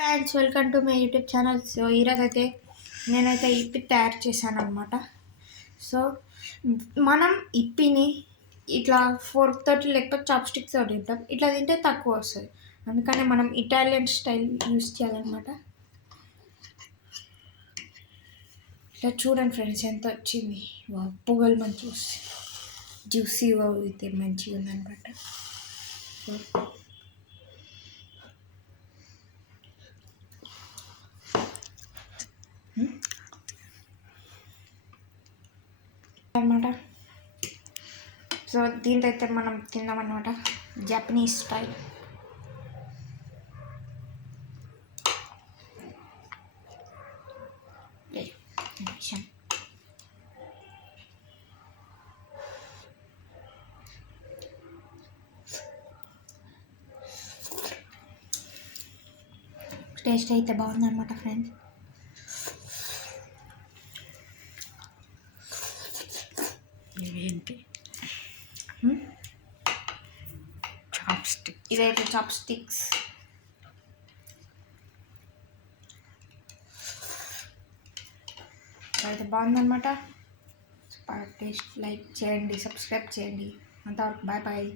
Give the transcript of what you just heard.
Friends, welcome to my YouTube channel. So ఈరోజైతే నేనైతే ఇప్పి తయారు చేశాను అనమాట. సో మనం ఇప్పిని ఇట్లా ఫోర్క్ తోటి లేకపోతే చాప్స్టిక్స్ తోటి తింటాం. ఇట్లా తింటే తక్కువ వస్తుంది, అందుకని మనం ఇటాలియన్ స్టైల్ యూస్ చేయాలన్నమాట. ఇట్లా చూడండి ఫ్రెండ్స్, ఎంత వచ్చింది. పొగలు మంచిగా వస్తాయి, జ్యూసీగా అయితే మంచిగా ఉందన్నమాట. సో అనమాట. సో దీంతో అయితే మనం తిందామన్నమాట, జపనీస్ స్టైల్. టేస్ట్ అయితే బాగుందన్నమాట ఫ్రెండ్స్. ఇవేంటి చాప్స్టిక్, ఇదైతే చాప్స్టిక్స్. అయితే బాగుందన్నమాట. టేస్ట్ లైక్ చేయండి, సబ్స్క్రైబ్ చేయండి. అంతవరకు బాయ్ బాయ్.